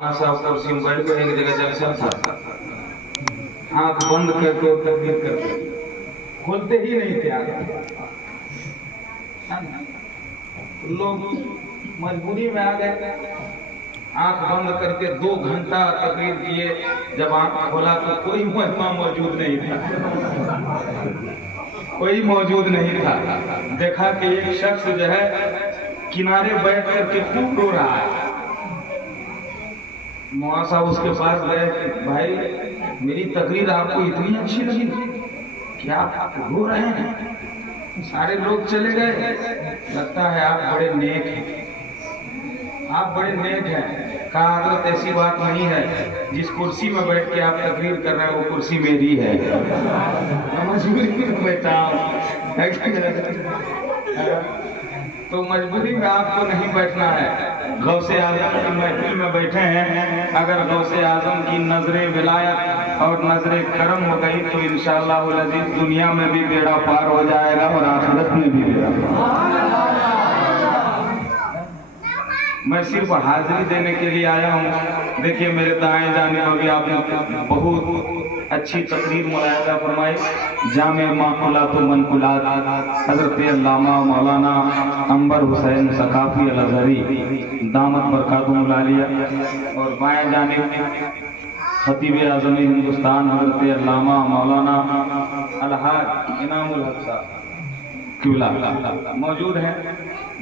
साहब कुर्सी में बैठ कर एक जगह जलसा था, आंख बंद करके और तकबीर करके खोलते ही नहीं थे लोग मजबूरी में आ गए, आंख बंद करके 2 घंटा तकबीर किए। जब आंख खोला तो कोई मुहम्मा मौजूद नहीं था, कोई मौजूद नहीं था। देखा कि एक शख्स जो है किनारे बैठ करके खूब रो रहा है। मौलाना साहब उसके पास गए, भाई मेरी तकरीर आपको इतनी अच्छी लगी कि आप रो रहे हैं? सारे लोग चले गए। लगता है आप बड़े नेक हैं, आप बड़े नेक हैं। कहा हज़रत ऐसी बात नहीं है, जिस कुर्सी में बैठ के आप तकरीर कर रहे हैं वो कुर्सी मेरी है, मैं मजबूरी में बैठा हूँ। तो मजबूरी में आपको नहीं बैठना है। गौसे आजम की महफिल में बैठे हैं, अगर गौसे आजम की नजरे विलायत और नजरे करम हो गई तो इंशाअल्लाह अज़ीज़ दुनिया में भी बेड़ा पार हो जाएगा और आखिरत में भी बेड़ा पार। मैं सिर्फ हाजिरी देने के लिए आया हूँ। देखिए मेरे दाएं जाने अभी आपने बहुत अच्छी तकरीर मुलाहिजा फरमाई। जामे माकुलात व मनकुलात हज़रत अल्लामा मौलाना अंबर हुसैन सकाफी अल-अज़हरी दामत बरकातुहुल आलिया, और बाएं जाने खतीब आज़म हिंदुस्तान हज़रत अल्लामा मौलाना अलहाज इनामुल हक साहब क़िबला मौजूद हैं।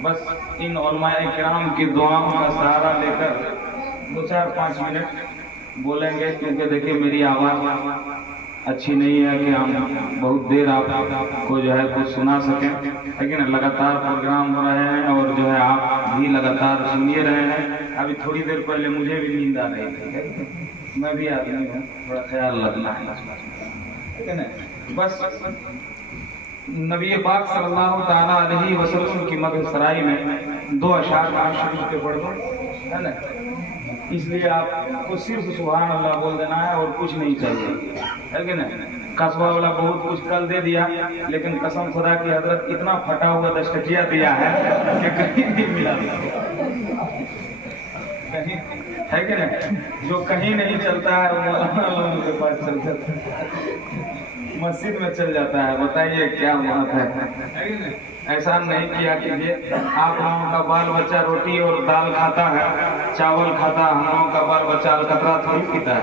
बस इन उलमाए किराम की दुआओं का सहारा लेकर 2-4-5 मिनट बोलेंगे, क्योंकि देखिए मेरी आवाज़ अच्छी नहीं है कि हम बहुत देर आपको जो है कुछ सुना सकें, लेकिन लगातार प्रोग्राम हो रहे हैं और जो है आप भी लगातार सुनिए रहे हैं। अभी थोड़ी देर पहले मुझे भी नींद आ रही थी, मैं भी आदमी हूँ, थोड़ा ख्याल रखना है, ठीक है ना। बस नबी पाक सल्लल्लाहु ताला अलैहि वसल्लम की मदह सराई में 2 अशार शरीफ के पढ़ दो, है ना। इसलिए आपको सिर्फ सुभान अल्लाह बोल देना है और कुछ नहीं चाहिए, है कि ना। कस्बा वाला बहुत कुछ कल दे दिया, लेकिन कसम खुदा की हजरत इतना फटा हुआ दस्तकिया दिया है कि कहीं नहीं मिला, कहीं, है कि ना। जो कहीं नहीं चलता है वो मौलाना के पास चल जाता है, मस्जिद में चल जाता है। बताइए क्या बात है। ऐसा नहीं किया कीजिए। आप लोगों का बाल बच्चा रोटी और दाल खाता है, चावल खाता, हम लोगों का बाल बच्चा अलकतरा थोड़ी पीता है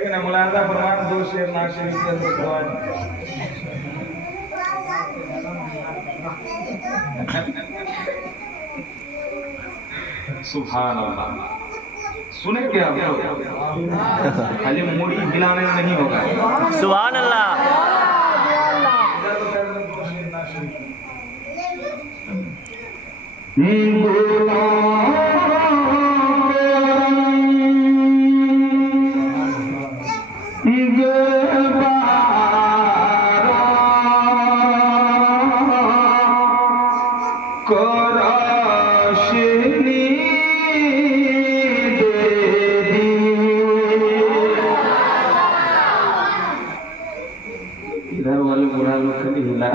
कि ना। मुलाहिजा फरमान 2 शेर ना शरीफ के अंदर सुभान अल्लाह। सुने क्या आप लोग? खाली मुड़ी हिलाने में नहीं होगा। सुभान अल्लाह। इधर वाले बुरा लोग कभी हिला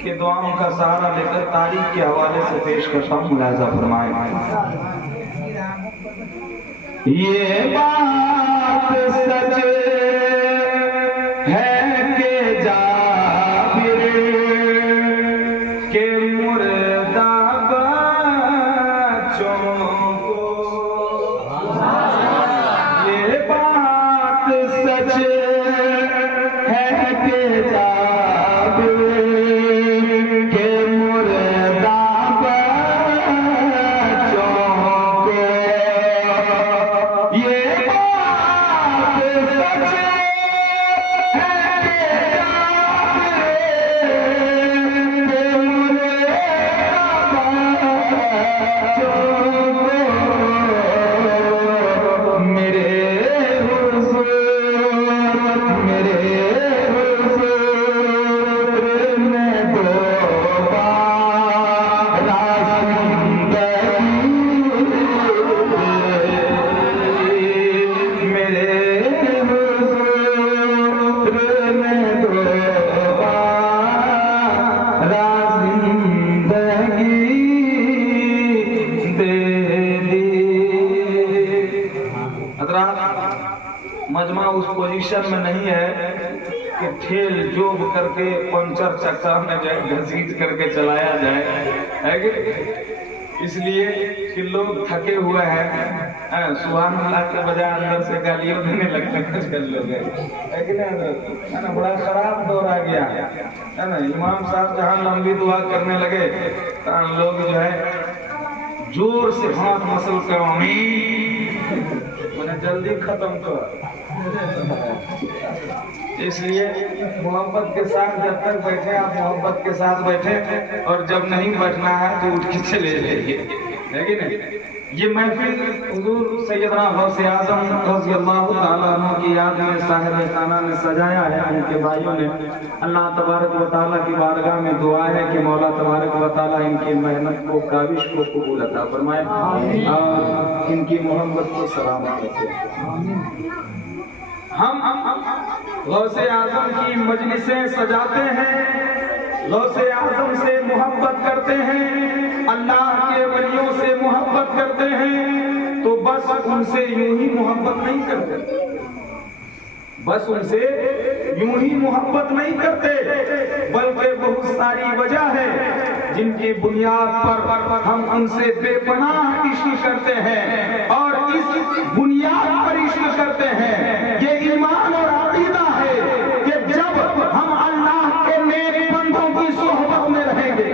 के दुआओं का सहारा लेकर तारीख के हवाले से पेश करता हूँ। मुलाहिजा फरमाएं। ये बात सच ہے کہ جابر کے مردہ بچوں کو یہ بات سچ ہے کہ جابر کے مردہ بچوں کو یہ بات سچ مجمع اس پوزیشن میں نہیں ہے کہ ٹھیل جوب کر کے پنچر چکا میں جائے گھسیٹ کر کے چلایا جائے ہے کہ اس لیے کہ لوگ تھکے ہوئے ہیں سبحان اللہ کے بجائے اندر سے گالیوں دینے لگتے ہیں کچھ لوگ ہے کہ نہیں ہے نا بڑا خراب دور آ گیا ہے نا امام صاحب جہاں لمبی دعا کرنے لگے لوگ جو ہے زور سے ہاتھ مسل کر آمین جلدی ختم کر اس لیے محبت کے ساتھ جب تک بیٹھے آپ محبت کے ساتھ بیٹھے اور جب نہیں بیٹھنا ہے تو اٹھ کے چلے جائیے ہے کہ نہیں یہ محفل حضور سیدنا غوث اعظم رضی اللہ تعالیٰ عنہ کی یاد میں صاحب خانہ نے سجایا ہے ان کے بھائیوں نے اللہ تبارک و تعالیٰ کی بارگاہ میں دعا ہے کہ مولا تبارک و تعالیٰ ان کی محنت کو کاوش کو قبول عطا فرمائے اور ان کی محبت کو سلامت رکھے ہم غوث اعظم کی مجلسیں سجاتے ہیں غوث اعظم سے محبت کرتے ہیں اللہ کے ولیوں سے محبت کرتے ہیں تو بس ان سے یوں ہی محبت نہیں کرتے بس ان سے یوں ہی محبت نہیں کرتے بلکہ بہت ساری وجہ ہے جن کی بنیاد پر ہم ان سے بے پناہ عشق کرتے ہیں اور اس بنیاد پر عشق کرتے ہیں یہ ایمان اور عقیدہ ہے کہ جب ہم اللہ کے نیک بندوں کی صحبت میں رہیں گے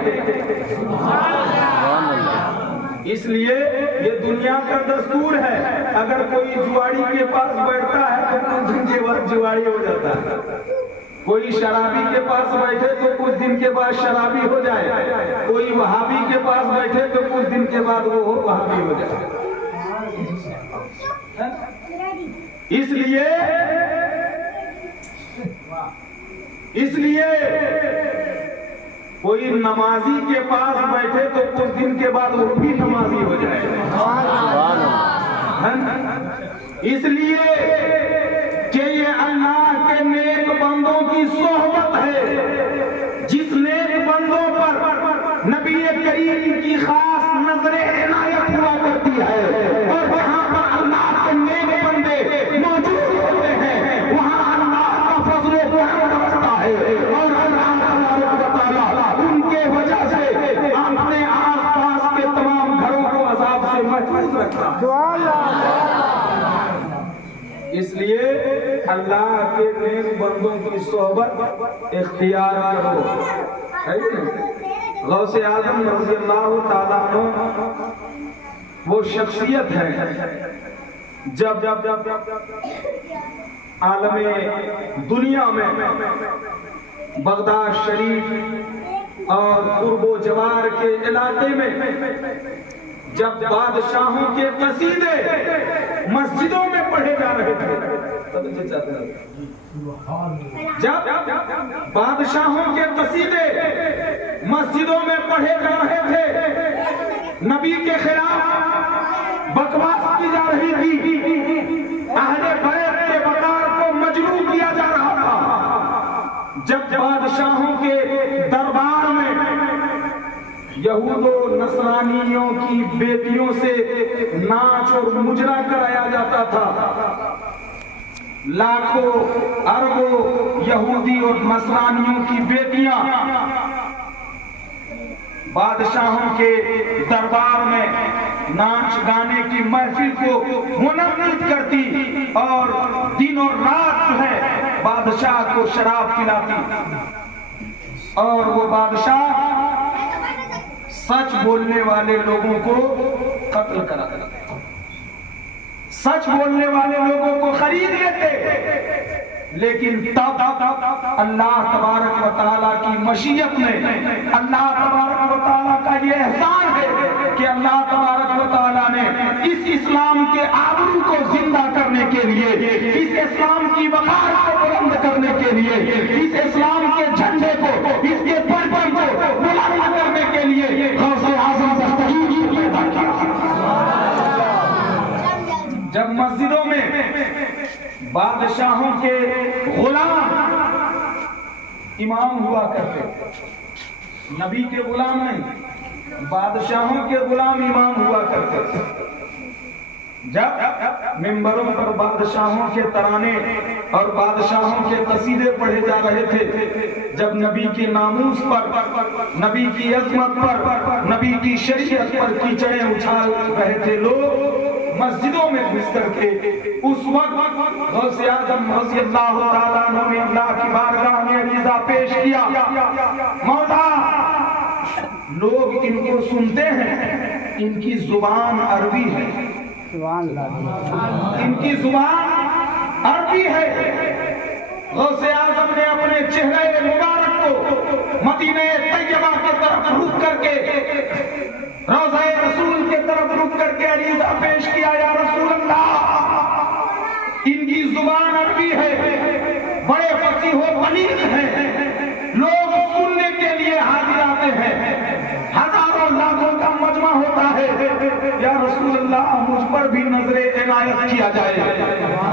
اس لیے یہ دنیا کا دستور ہے اگر کوئی جواڑی کے پاس بیٹھتا ہے تو کچھ دن کے بعد جواڑی ہو جاتا ہے کوئی شرابی کے پاس بیٹھے تو کچھ دن کے بعد شرابی ہو جائے کوئی وہابی کے پاس بیٹھے تو کچھ دن کے بعد وہ وہابی ہو جائے اس لیے کوئی نمازی کے پاس بیٹھے تو کچھ دن کے بعد وہ بھی نمازی ہو جائے اس لیے کہ یہ اللہ کے نیک بندوں کی صحبت ہے جس نیک بندوں پر نبی کریم کی خاص نظر عنایت ہوا کرتی ہے اور جہاں پر اللہ کے نیک بندے موجود ہوتے ہیں وہاں اللہ کا فضل و کرم برستا ہے اور اللہ تبارک و تعالی ان کے وجہ سے اپنے آس پاس کے تمام گھروں کو عذاب سے محفوظ رکھتا ہے اس لیے اللہ کے نیک بندوں کی صحبت اختیار کرو غوث اعظم رضی اللہ تعالیٰ عنہ وہ شخصیت ہے جب عالم دنیا میں بغداد شریف اور قرب و جوار کے علاقے میں جب بادشاہوں کے قصیدے مسجدوں میں پڑھے جا رہے تھے جب بادشاہوں کے قصیدے مسجدوں میں پڑھے جا رہے تھے نبی کے خلاف بکواس کی جا رہی تھی اہل بیت کے وقار کو مجروح کیا جا رہا تھا جب بادشاہوں کے دربار میں یہود و نصرانیوں کی بیٹیوں سے ناچ اور مجرا کرایا جاتا تھا लाखों अरबों यहूदी और नसरानियों की बेटियां बादशाहों के दरबार में नाच गाने की महफिल को मुनक्किद करती और दिन और रात जो है बादशाह को शराब पिलाती, और वो बादशाह सच बोलने वाले लोगों को कत्ल करा देते, सच बोलने वाले लोगों को खरीद लेते। लेकिन तब अल्लाह तबारक व तआला की मशीयत में, अल्लाह तबारक व तआला का ये एहसान है कि अल्लाह तबारक व तआला ने इस इस्लाम के आबरू को जिंदा करने के लिए, इस इस्लाम की वक़ार को बुलंद करने के लिए, इस इस्लाम के झंडे को, इसके परचम को बुलंद करने के लिए गौसे आज़म दस्तगीर को पैदा किया। जब मस्जिदों में बादशाहों के गुलाम इमाम हुआ करते, नबी के गुलाम नहीं, बादशाहों के गुलाम इमाम हुआ करते। जब मिंबरों पर बादशाहों के तराने और बादशाहों के कसीदे पढ़े जा रहे थे, जब नबी के नामूस पर, नबी की अजमत पर, नबी की शरीयत पर कीचड़े उछाल रहे थे लोग मस्जिदों में घुस करके, उस वक्त गौसे आज़म रज़ियल्लाहु ताला अन्हु ने अल्लाह की बारगाह में अरीज़ा पेश किया, मौला लोग इनको सुनते हैं, इनकी जुबान अरबी है, इनकी जुबान अरबी है। गौसे आज़म ने अपने चेहरे मुबारक को मदीने तैयबा की तरफ रुख करके, रोज़ा रसूल के तरफ रुख करके अरीज़ा पेश किया, या रसूल अल्लाह इनकी जुबान अरबी है, बड़े फसीहो बलीग हैं, लोग सुनने के लिए हाजिर आते हैं, हजारों लाखों का मजमा होता है, या रसूल अल्लाह मुझ पर भी नजरे इनायत किया जाए,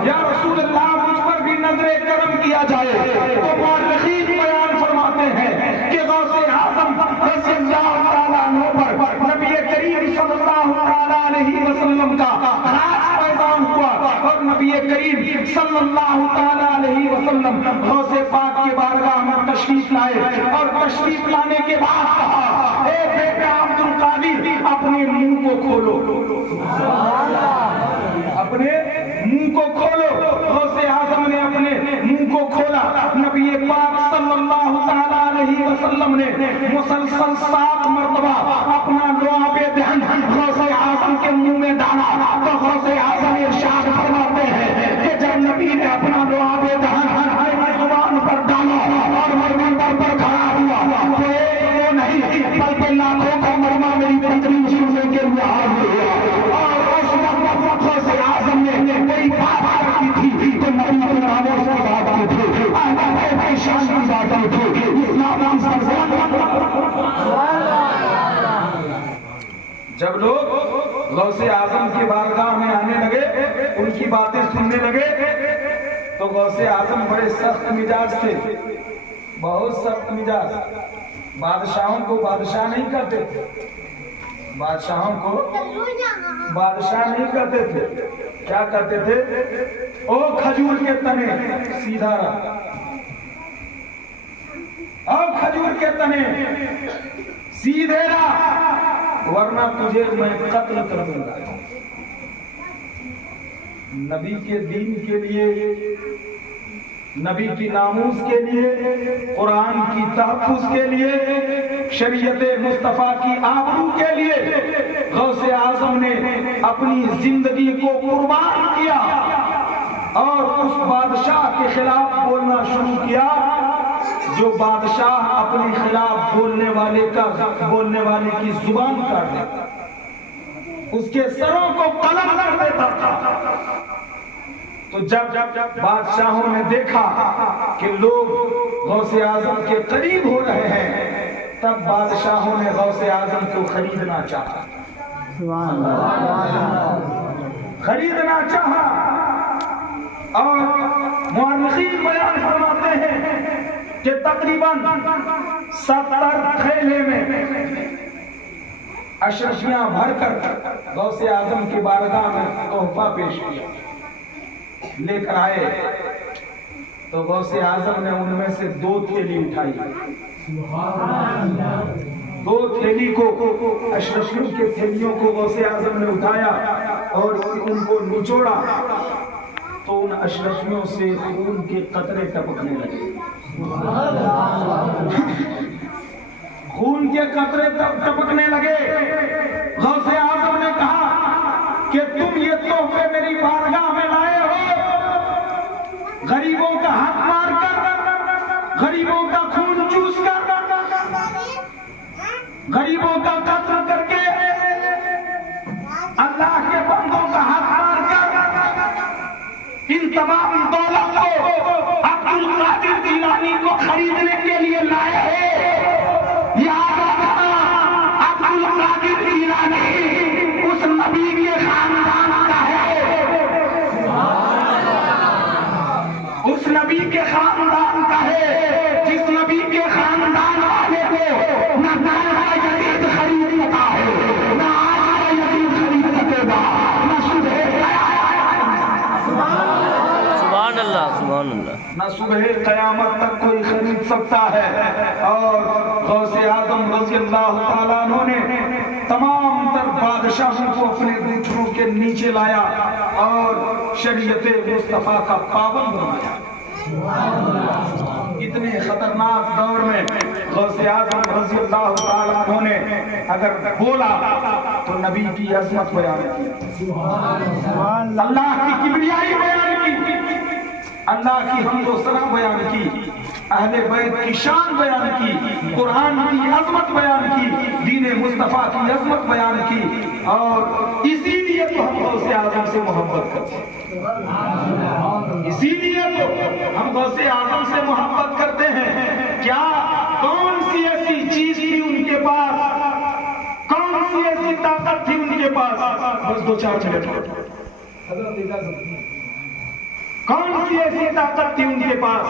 या रसूल अल्लाह मुझ पर भी नजरे करम किया जाए। तो मुअर्रिखीन बयान फरमाते हैं कि गौसे आज़म रज़ियल्लाहु ताला अन्हु पर नबी करीम सल्लल्लाहु ताला अलैहि वसल्लम का खास पैगाम हुआ, और नबी करीम सल्लल्लाहु ताला अलैहि वसल्लम गौसे पाक के बारगाह में तशरीफ लाए, और तशरीफ लाने के बाद कहा, ए बेटा अब्दुल कादिर अपने मुंह को खोलो, अपने मुंह को खोलो। गौसे आज़म ने अपने मुंह को खोला, नबी पाक सल्लल्लाहु ताला अलैहि वसल्लम ने मुसलसल 7 मरतबा अपना लुआबे दहन गौसे आज़म के मुंह में डाला। तो गौसे आज़म इरशाद फरमाते हैं कि जब नबी ने अपना लुआबे दहन मेरी जुबान पर डाला और मंबर पर खड़ा हुआ, तो एक नहीं बल्कि लाखों का मरमा मेरी तकलीफ सुनने के लिए हाजिर हुआ। और उस वक्त गौसे आज़म ने कोई बात की थी तो नबी के नामों से बात की थी, शान की बात की थी, इस्लाम की सरकार। जब लोग गौसे आज़म की बारगाह में आने लगे, उनकी बातें सुनने लगे, तो गौसे आज़म बड़े सख्त मिजाज थे, बहुत सख्त मिजाज। बादशाहों को बादशाह नहीं करते थे, बादशाहों को बादशाह नहीं करते थे। क्या करते थे? ओ खजूर के तने सीधा रहा, ओ खजूर के तने सीधे रहा, वरना तुझे मैं कत्ल कर दूंगा। नबी के दीन के लिए, नबी की नामूस के लिए, कुरान की तहफ़्फ़ुज़ के लिए, शरीयत मुस्तफ़ा की आबरू के लिए गौसे आज़म ने अपनी जिंदगी को कुर्बान किया, और उस बादशाह के खिलाफ बोलना शुरू किया जो बादशाह अपने खिलाफ बोलने वाले की जुबान काट देता, उसके सरों को कलम कर देता था। तो जब बादशाहों ने देखा कि लोग गौसे आज़म के करीब हो रहे हैं, तब बादशाहों ने गौसे आज़म को खरीदना चाहा, खरीदना चाहा। और मुअर्रिखीन बयान फरमाते हैं कि तकरीबन 70 थैले में अशरफियां भरकर गौसे आज़म की बारगाह में तोहफा पेश किया, लेकर आए। تو غوث اعظم نے ان میں سے 2 تھیلی اٹھائی. دو تھیلی کو اشرفیوں کے تھیلیوں کو غوث اعظم نے اٹھایا اور ان کو نچوڑا تو ان اشرفیوں سے خون کے قطرے ٹپکنے لگے. خون کے قطرے ٹپکنے لگے. غوث اعظم نے کہا کہ تم یہ تحفے میری بارگاہ میں لائے ہو، غریبوں کا حق مار کر، غریبوں کا خون چوس کر، غریبوں کا قتل کر کے، اللہ کے بندوں کا حق مار کر، ان تمام دولت کو عبد القادر جیلانی کو خریدنے کے لیے لائے ہیں. یاد رکھنا عبد القادر جیلانی اس نبی کے خاندان کا ہے، اس نبی کے خاندان کا ہے جس نبی کے خاندان والے کو نہ نیا یزید خرید سکا ہے، نہ آج یزید خرید سکے گا، نہ صبح سبحان اللہ سبحان اللہ، نہ صبح قیامت تک کوئی خرید سکتا ہے. اور غوث اعظم رضی اللہ تعالیٰ عنہ نے تمام تر بادشاہوں کو اپنے گھٹنوں کے نیچے لایا اور شریعت مصطفیٰ کا پابند بنایا. اتنے خطرناک دور میں غوث اعظم رضی اللہ تعالیٰ عنہ نے اگر بولا تو نبی کی عظمت بیان کی، اللہ کی کبریائی بیان کی، اللہ کی حمد و ثنا بیان کی، اہل بیت کی شان بیان کی، قرآن کی عظمت بیان کی، دین مصطفیٰ کی عظمت بیان کی. اور اسی لیے تو ہم غوث اعظم سے محبت کرتے ہیں، اسی لیے تو ہم غوث اعظم سے محبت کرتے ہیں. کیا کون سی ایسی چیز تھی ان کے پاس، کون سی ایسی طاقت تھی ان کے پاس؟ بس 2-4 منٹ. کون سی ایسی طاقت تھی ان کے پاس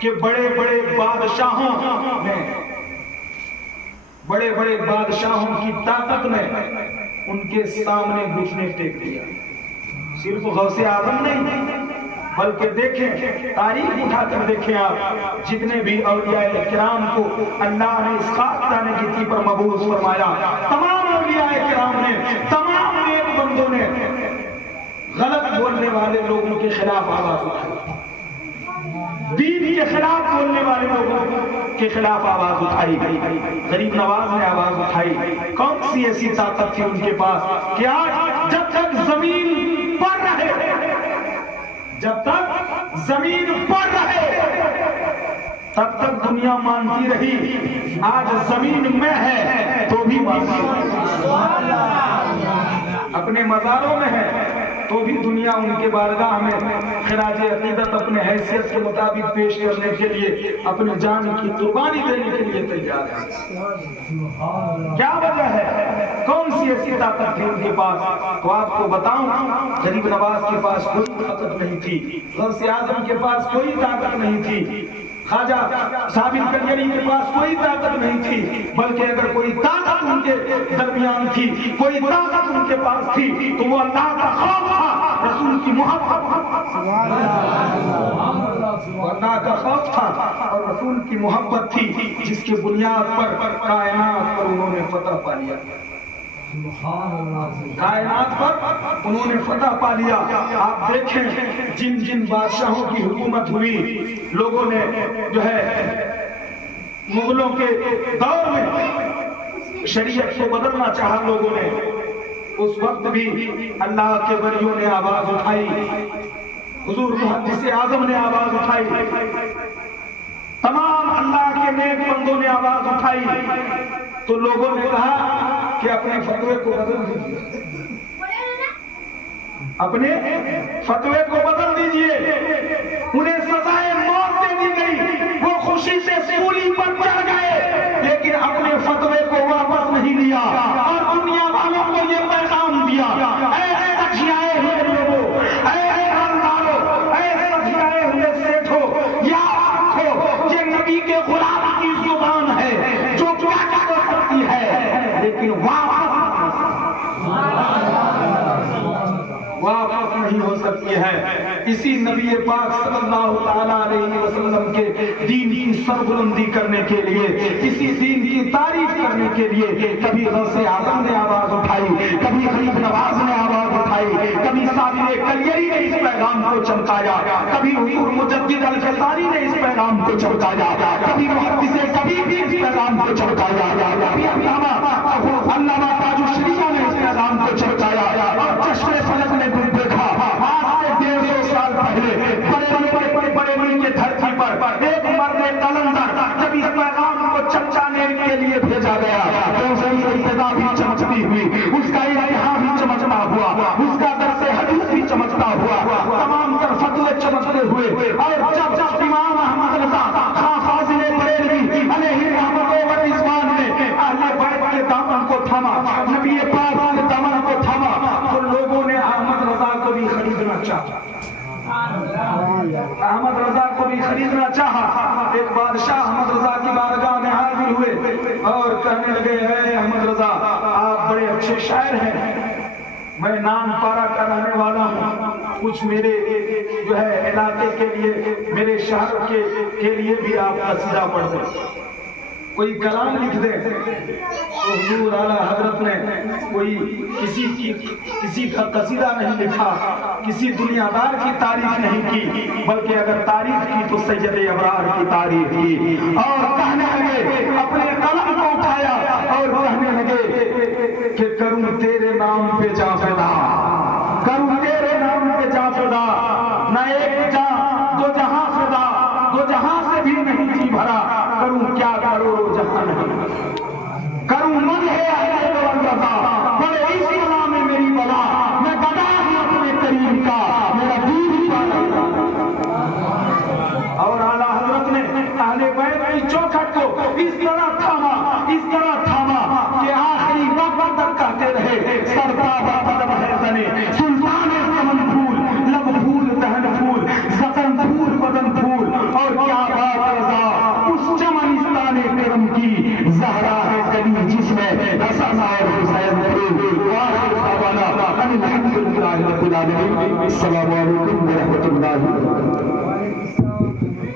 کہ بڑے بڑے بادشاہوں نے، بڑے بڑے بادشاہوں کی طاقت نے ان کے سامنے گھٹنے ٹیک دیا. صرف غوث اعظم نہیں بلکہ دیکھیں، تاریخ اٹھا کر دیکھیں آپ، جتنے بھی اولیاء کرام کو اللہ نے اس خاکدان گتی پر مبعوث فرمایا، تمام اولیاء کرام نے، تمام نیک بندوں نے غلط بولنے والے لوگوں کے خلاف آواز اٹھائی، دین کے خلاف بولنے والے لوگوں کے خلاف آواز اٹھائی. غریب نواز نے آواز اٹھائی. کون سی ایسی طاقت تھی ان کے پاس کہ آج جب تک زمین پر رہے، جب تک زمین پر رہے تب تک دنیا مانتی رہی، آج زمین میں ہے تو بھی مانتی رہی، اپنے مزاروں میں ہے تو بھی دنیا ان کے بارگاہ میں خراج عقیدت اپنے حیثیت کے مطابق پیش کرنے کے لیے، اپنے جان کی قربانی دینے کے لیے تیار ہے. کیا وجہ ہے؟ کون سی ایسی طاقت تھی ان کے پاس؟ تو آپ کو بتاؤں، غریب نواز کے پاس کوئی طاقت نہیں تھی، غوث اعظم کے پاس کوئی طاقت نہیں تھی، خواجہ صابر کنیری کے پاس کوئی طاقت نہیں تھی، بلکہ اگر کوئی طاقت ان کے درمیان تھی، کوئی طاقت ان کے پاس تھی تو وہ اللہ کا خوف تھا، رسول کی محبت، اللہ کا خوف تھا اور رسول کی محبت تھی، جس کی بنیاد پر کائنات پر انہوں نے فتح پا لیا. کائنات پر انہوں نے فتح پا لیا. آپ دیکھیں جن جن بادشاہوں کی حکومت ہوئی، لوگوں نے جو ہے مغلوں کے دور میں شریعت کو بدلنا چاہا لوگوں نے، اس وقت بھی اللہ کے ولیوں نے آواز اٹھائی، حضور محدث اعظم نے آواز اٹھائی، تمام اللہ کے نیک بندوں نے آواز اٹھائی. تو لوگوں نے کہا کہ اپنے فتوے کو بدل دیجیے، اپنے فتوے کو بدل دیجیے. انہیں سزائے موت دے دی گئی، وہ خوشی سے سولی پر چڑھ گئے، لیکن اپنے فتوے کو واپس نہیں لیا اور دنیا والوں کو یہ پیغام دیا، اے سچیائے ہوئے لوگوں، اے ایمانداروں، اے سچیائے ہوئے سیٹھوں، یاد رکھو یہ نبی کے غلام کی زبان ہے جو کیا کر سکتی ہے لیکن واپس نہیں ہو سکتی ہے. اسی نبی پاک صلی اللہ تعالی वसल्लम के दीन की सरबुलंदी करने के लिए, इसी दीन की तारीफ करने के लिए कभी गौसे आजम ने आवाज उठाई, कभी गरीब नवाज ने आवाज उठाई, कभी साबिर कलियरी ने इस पैगाम को चमकाया, कभी हुजूर मुजद्दिद अल-फ़सानी ने इस पैगाम को चमकाया, कभी मुहद्दिस कभी भी इस पैगाम को चमकाया, कभी अल्लामा ताजुश्शरीया ने इस पैगाम को चमकाया, और चश्मे फलक ने भी देखा आज से 150 साल पहले बड़े मुल्क के धरती पर एक मर्द कलंदर जब इस पैगाम को चमकाने के लिए भेजा गया तो उसकी इब्तिदा भी चमकती हुई, उसका इतिहास भी चमकता हुआ, उसका दर्स हदीस भी चमकता हुआ, तमाम तर फतवे चमकते हुए, और जब इमाम अहमद रज़ा खां फाज़िल बरेलवी अलैहि रहमत व रिज़वान ने अहले बैत के दामन को थामा, नबी पाक के दामन को थामा, तो लोगों ने अहमद रज़ा को भी खरीदना चाहा, अहमद रज़ा को भी खरीदना चाहा। एक बादशाह अहमद रज़ा की बारगाह में हाजिर हुए और कहने लगे, अहमद रज़ा आप बड़े अच्छे शायर हैं, मैं नानपारा का रहने वाला हूँ, कुछ मेरे जो है इलाके के लिए, मेरे शहर के लिए भी आप कसीदा पढ़ दें, कोई कलाम लिख दे। तो हुजूर आला हजरत ने कोई किसी का कसीदा नहीं लिखा, किसी दुनियादार की तारीफ नहीं की, बल्कि अगर तारीफ की तो सैयद अबरार की तारीफ की, और कहने लगे, अपने कलम को उठाया और कहने लगे कि करूं तेरे नाम पे जा फिदा, करूं तेरे नाम पे जा फिदा, न एक जा दो जहां फिदा, दो जहां से भी नहीं जी भरा, करूं क्या करोड़ों जहां नहीं, करूं मन है अहले रज़ा, बड़े इस बला में मेरी बला, मैं गदा हूं अपने करीम का, मेरा दीन पाना। और आला हजरत ने अहले बैत की चौखट को इस तरह थामा कि आखिरी वक्त तक कहते रहे, सरताब कदम है तने सुल्तान समन फूल, लब फूल दहन फूल, ज़तन फूल बदन फूल, और क्या बात रज़ा उस चमनिस्तान करम की, ज़हरा है कली जिसमें हसन और हुसैन फूल। वाहिर दावाना अनिल हम्दुलिल्लाहि रब्बिल आलमीन। अस्सलामु अलैकुम व रहमतुल्लाहि।